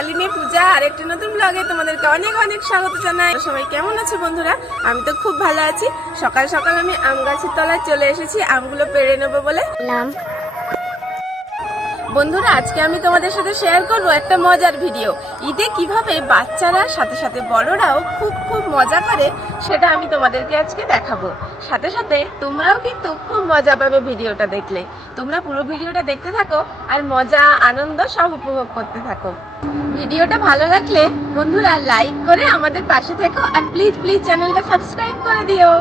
বাঙালিনী পূজা, আর একটি নতুন ব্লগে তোমাদেরকে অনেক অনেক স্বাগত জানাই। সবাই কেমন আছো বন্ধুরা? আমি তো খুব ভালো আছি। সকাল সকাল আমি আম গাছের তলায় চলে এসেছি, আমগুলো পেরে নেব বলে। বন্ধুরা, আজকে আমি তোমাদের সাথে শেয়ার করব একটা মজার ভিডিও ঈদে কীভাবে বাচ্চারা, সাথে সাথে বড়রাও খুব খুব মজা করে, সেটা আমি তোমাদেরকে আজকে দেখাবো। সাথে সাথে তোমরাও কিন্তু খুব মজা পাবে ভিডিওটা দেখলে। তোমরা পুরো ভিডিওটা দেখতে থাকো আর মজা, আনন্দ সব উপভোগ করতে থাকো। ভিডিওটা ভালো লাগলে বন্ধুরা লাইক করে আমাদের পাশে থেকো আর প্লিজ প্লিজ চ্যানেলটা সাবস্ক্রাইব করে দিও।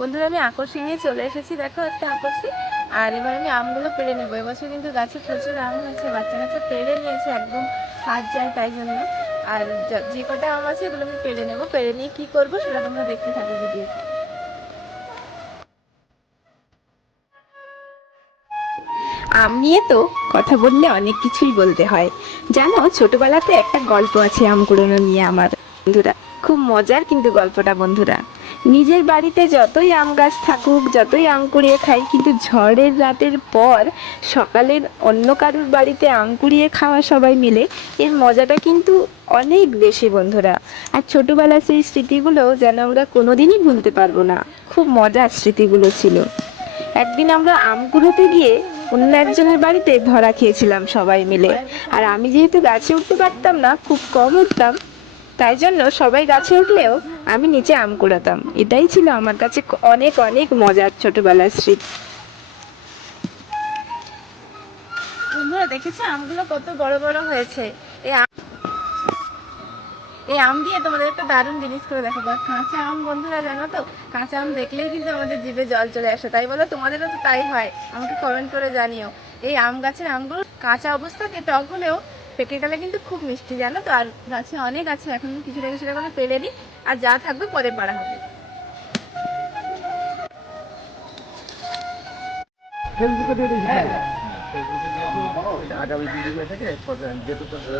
বন্ধুরা, আমি আকর্ষি নিয়ে চলে এসেছি। দেখো একটা আকর্ষি আর এবার আমি আমগুলো পেড়ে নেব। এবছর কিন্তু গাছে প্রচুর আম হয়েছে, বাচ্চা কাচ্চা পেড়ে নিয়েছে, একদম হাত যায় তাই জন্য। আর যে কটা আম আছে এগুলো আমি পেড়ে নেব। পেড়ে নিয়ে কি করব সেটা তোমরা দেখতে থাকো ভিডিও আম নিয়ে তো কথা বললে অনেক কিছুই বলতে হয়। জানো, ছোটবেলাতে একটা গল্প আছে আম কুড়োনো নিয়ে আমার বন্ধুরা। খুব মজার কিন্তু গল্পটা, বন্ধুরা। নিজের বাড়িতে যতই আম গাছ থাকুক, যতই আম কুড়িয়ে খাই, কিন্তু ঝড়ের রাতের পর সকালের অন্য কারুর বাড়িতে আম কুড়িয়ে খাওয়া সবাই মিলে, এর মজাটা কিন্তু অনেক বেশি বন্ধুরা। আর ছোটবেলার সেই স্মৃতিগুলো যেন আমরা কোনোদিনই ভুলতে পারব না। খুব মজার স্মৃতিগুলো ছিল। একদিন আমরা আম কুড়োতে গিয়ে অন্য একজনের বাড়িতে ধরা খেয়েছিলাম সবাই মিলে। আর আমি যেহেতু গাছে উঠতে পারতাম না, খুব কম উঠতাম, তাই জন্য সবাই গাছে উঠলেও আমি নিচে আম কুড়াতাম। এটাই ছিল আমার কাছে অনেক অনেক মজার ছোটবেলার স্মৃতি। বন্ধুরা, দেখেছ? আমগুলো কত বড় বড় হয়েছে। এই আম এই আম দিয়ে তোমাদের একটা দারুণ জিনিস করে দেখাবো। কাঁচা আম, বন্ধুরা, জানো তো? কাঁচা আম দেখলেই কিন্তু আমাদের জিভে জল চলে আসে। তাই বলো, তোমাদেরও তো তাই হয়। আমাকে কমেন্ট করে জানিও। এই আম গাছের আমগুলো কাঁচা অবস্থাতে টক হলেও পেকে গেলে কিন্তু খুব মিষ্টি, জানো তো? আর গাছে অনেক আছে, এখন কিছুটা কিছুটা করে পেরে নিই আর যা থাকবে পরে পাড়া হবে।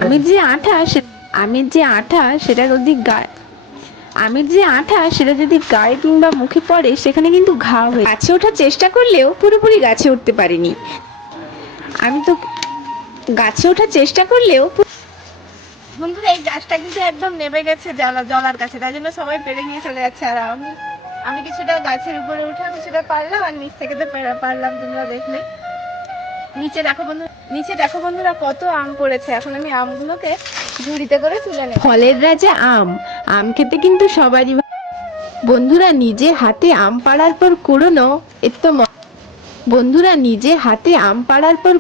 আমের যে আঠা যে আঠা যে আঠা, সেটা যদি গায়ে কিংবা মুখে পড়ে, সেখানে কিন্তু ঘা গাছে ওঠার চেষ্টা করলেও পুরোপুরি গাছে উঠতে পারিনি। আমি তো গাছে ওঠার চেষ্টা করলেও বন্ধুরা, এই গাছটা কিন্তু একদম নেমে গেছে জলা জলার কাছে। তাই জন্য সবাই পেরে নিয়ে চলে যাচ্ছে। আর আমি আমি কিছুটা গাছের উপরে উঠে কিছুটা পারলাম, আর নিচ থেকে তো পারলাম তোমরা দেখলে। নিচে দেখো বন্ধু নিচে দেখো বন্ধুরা, কত আম পড়েছে। এখন আমি আমগুলোকে ঝুড়িতে করে তুলে নেব। ফলের রাজা আম। আম খেতে কিন্তু সবারই বন্ধুরা, নিজে হাতে আম পাড়ার পর কুড়োনো এর তো বন্ধুরা, নিজে হাতে আম পাড়ার পর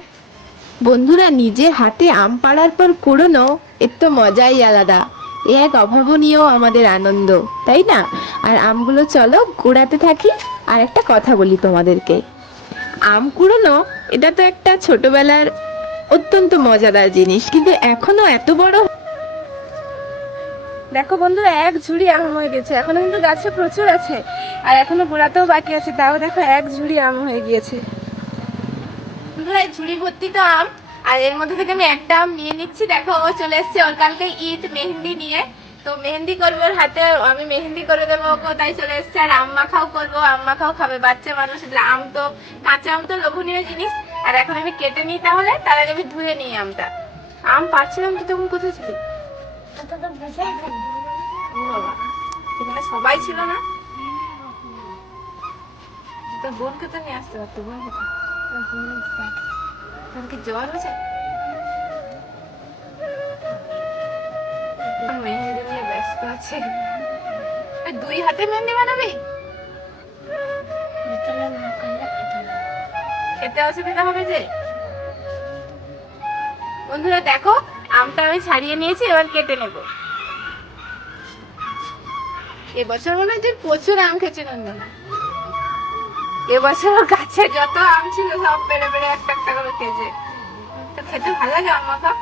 বন্ধুরা, নিজে হাতে আম পাড়ার পর কুড়োনো এর তো মজাই আলাদা। এ এক অভাবনীয় আমাদের আনন্দ, তাই না? আর আমগুলো চলো কুড়াতে থাকি, আর একটা কথা বলি তোমাদেরকে। আম কুড়োনো, এটা তো একটা ছোটবেলার অত্যন্ত মজাদার জিনিস, কিন্তু এখনও এত বড় দেখো বন্ধুরা, এক ঝুড়ি আম হয়ে গেছে। এখনও কিন্তু গাছে প্রচুর আছে, আর এখনও গোড়াতেও বাকি আছে। তাও দেখো এক ঝুড়ি আম হয়ে গিয়েছে। ঝুড়ি ভর্তি তো আম। আর এর মধ্যে থেকে আমি একটা আম নিয়ে নিচ্ছি। দেখো, ও চলে এসছে ওর কালকে ঈদ মেহেন্দি নিয়ে। তো মেহেন্দি করব ওর হাতে, আমি মেহেন্দি করে দেবো ওকে তাই চলে এসছে। আর আম মাখাও করব, আম মাখাও খাবে বাচ্চা মানুষ। আম তো, কাঁচা আম তো লোভনীয় জিনিস। আর এখন আমি কেটে নিই তাহলে, তার আগে আমি ধুয়ে নিই আমটা। আম পাচ্ছিলাম তুই তখন কোথায় ছিলি? সবাই ছিল না। বোনকে তো নিয়ে আসতে পারতো বোন? তোর বোনের কোথায়? তোর কি জ্বর হয়েছে? মেহেন্দি নিয়ে ব্যস্ত আছে। দুই হাতে মেহেন্দি বানাবি? খেতে অসুবিধা হবে যে? বন্ধুরা দেখো আমটা আমি ছাড়িয়ে নিয়েছি এবার কেটে নেব। এবছর মনে হয় তুই প্রচুর আম খেয়েছি নন্দনা। এবছর গাছে যত আম ছিল সব পেরে পেরে একটা একটা করে খেয়েছে তো খেতে ভালো লাগে আম মাখা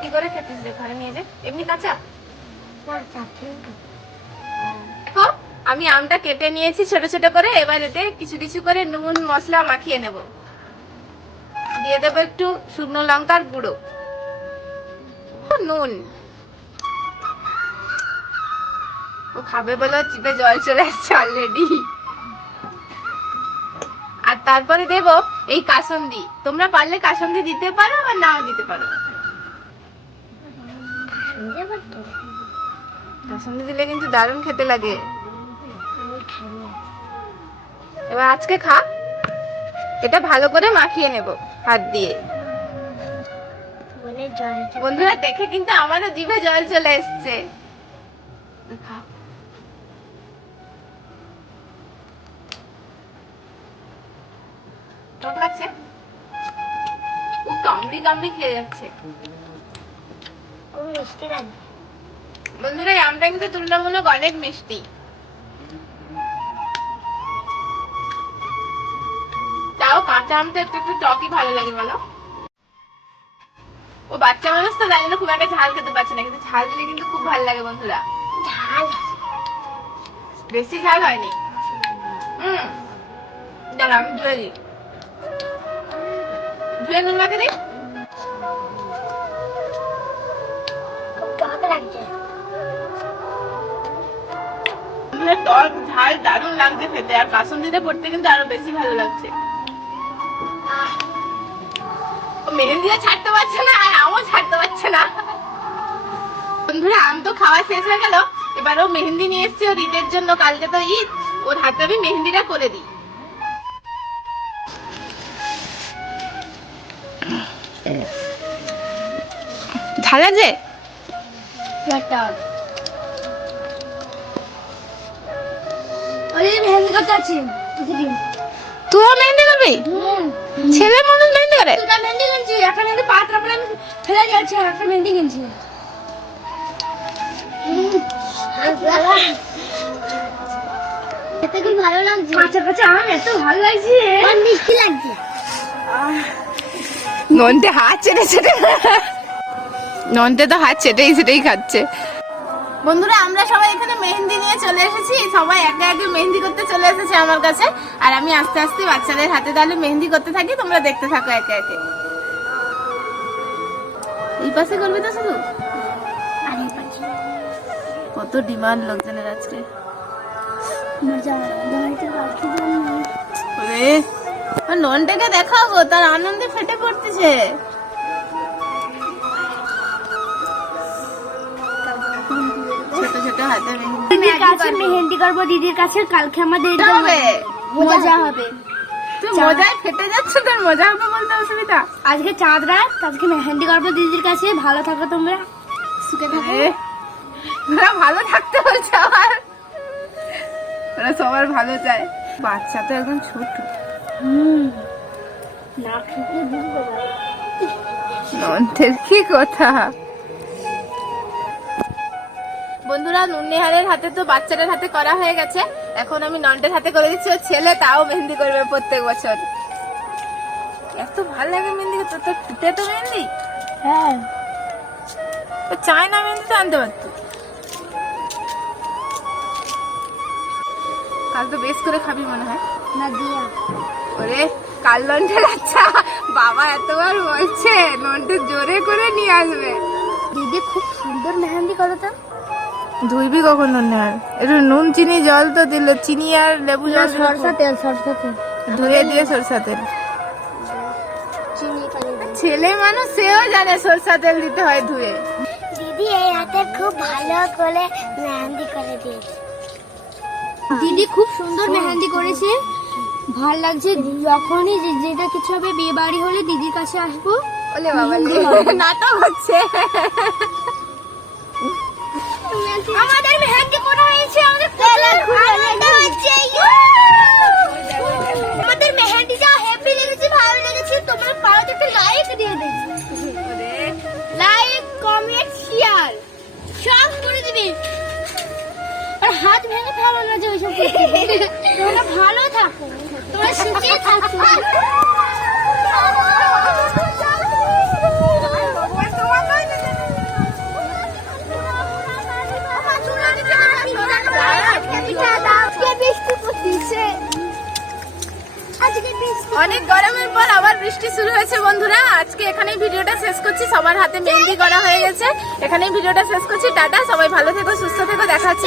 কি করে খেতিস রে ঘরে নিয়ে যে এমনি কাঁচা? আমি আমটা কেটে নিয়েছি ছোট ছোট করে এবার এতে কিছু কিছু করে নুন মশলা মাখিয়ে নেব। দিয়ে দেবো একটু শুকনো লঙ্কার গুঁড়ো। ও, নুন। ও খাবে বলে জিভে জল চলে আসছে অলরেডি আর তারপরে দেব এই কাসন্দি। তোমরা পারলে কাসন্দি দিতে পারো বা নাও দিতে পারো। কাসন্দি দিলে কিন্তু দারুণ খেতে লাগে। এবার আজকে খা। এটা ভালো করে মাখিয়ে নেব হাত দিয়ে। বন্ধুরা, দেখে কিন্তু আমারও জিভে জল চলে এসছে। খাও। ও কামড়ি কামড়ি খেয়ে যাচ্ছে। বন্ধুরা আমটা কিন্তু তুলনামূলক অনেক মিষ্টি। তাও কাঁচা আমটা একটু একটু টকই ভালো লাগে বলো। ও বাচ্চা মানুষ তো জানি না খুব একটা ঝাল খেতে পারছে না কিন্তু ঝাল দিলে কিন্তু খুব ভালো লাগে বন্ধুরা। বেশি ঝাল হয়নি। হুম। দাঁড়া আমি ধুয়ে দিই। ধুয়ে নুন মাখে দিই? বন্ধুরা, টক ঝাল দারুণ লাগছে খেতে আর কাসুন্দিতে পড়তে কিন্তু আরও বেশি ভালো লাগছে। ও মেহেন্দিও ছাড়তে পারছে না আর আমও ছাড়তে পারছে না। বন্ধুরা আম তো খাওয়া শেষ হয়ে গেল। এবার ও মেহেন্দি নিয়ে এসছে ওর ঈদের জন্য। কালকে তো ঈদ ওর হাতে আমি মেহেন্দিটা করে দিই। ঝাল আছে তুইও মেহেন্দি করবি ছেলে মানুষ মেহেন্দি করে খেতে খুব ভালো লাগছে? কাঁচা কাঁচা আম এত ভালো লাগছে। মিষ্টি লাগছে। নন্টে হাত চেটে চেটে নন্টে তো হাত চেটেই সেটাই খাচ্ছে। বন্ধুরা আমরা সবাই এখানে মেহেন্দি নিয়ে চলে এসেছি। সবাই একে একে মেহেন্দি করতে চলে এসেছে আমার কাছে। আর আমি আস্তে আস্তে বাচ্চাদের হাতে তাহলে মেহেন্দি করতে থাকি তোমরা দেখতে থাকো একে একে। এই পাশে করবি তো শুধু? আরে কত ডিমান্ড লোকজনের আজকে। ননটাকে দেখাবো তার আনন্দে ফেটে পড়তেছে। ছোট হাতে দিদির কাছে মেহেন্দি করব দিদির কাছে কালকে আমাদের মজা হবে। মজায় ফেটে যাচ্ছে তোর মজা হবে বলতে অসুবিধা। আজকে চাঁদ রাত আজকে মেহেন্দি করব দিদির কাছে। ভালো থাকো তোমরা। সুখে থাকো। ভালো থাকতে বলছে ওরা সবার ভালো চায়। বাচ্চা তো একদম ছোট। হুম। না খেতে বুঝব ভাই। নন্টের কি কথা? বন্ধুরা নুনিহারের হাতে তো বাচ্চাদের হাতে করা হয়ে গেছে। এখন আমি নন্টের হাতে করে দিচ্ছি ছেলে তাও মেহেন্দি করবে প্রত্যেক বছর। এত ভালো লাগে মেহেন্দি করতে তোর ফুটে তো মেহেন্দি? হ্যাঁ। তো চায় না মেহেন্দি তো আনতে পারতো। কাল তো বেশ করে খাবি মনে হয়। না দিয়া। ওরে কাল নন্টের আচ্ছা বাবা এতবার বলছে নন্টে জোরে করে নিয়ে আসবে। দিদি খুব সুন্দর মেহেন্দি করো তো। ধুইবি কখন নুন আর একটু নুন চিনি জল তো দিল চিনি আর লেবু জল সরষা তেল সরষা তেল। ধুয়ে দিয়ে সরষা তেল। চিনি ছেলে মানুষ সেও জানে সরষা তেল দিতে হয় ধুয়ে। দিদি এই হাতে খুব ভালো করে মেহেন্দি করে দিয়েছে। দিদি খুব সুন্দর মেহেন্দি করেছে। ভালো লাগছে। যখনই যে- যেটা কিছু হবে বিয়ে বাড়ি হলে দিদির কাছে আসব। নাটক হচ্ছে। আমাদের মেহেন্দি করা হয়েছে আমাদের আনন্দ হচ্ছে আমাদের মেহেন্দি যা হেভি লেগেছে ভালো লেগেছে তোমরা তো একটা লাইক দিয়ে দেবে। লাইক কমেন্ট শেয়ার সব করে দিবি। আর হাত ভেঙে ফেলো না যে ওইসব। তোমরা ভালো থাকো। তোমরা সুখে থাকো। গরমের পর আবার বৃষ্টি শুরু হয়েছে বন্ধুরা। আজকে এখানেই ভিডিওটা শেষ করছি। সবার হাতে মেহেন্দি করা হয়ে গেছে। এখানেই ভিডিওটা শেষ করছি। টাটা, সবাই ভালো থেকো, সুস্থ থেকো, দেখা হচ্ছে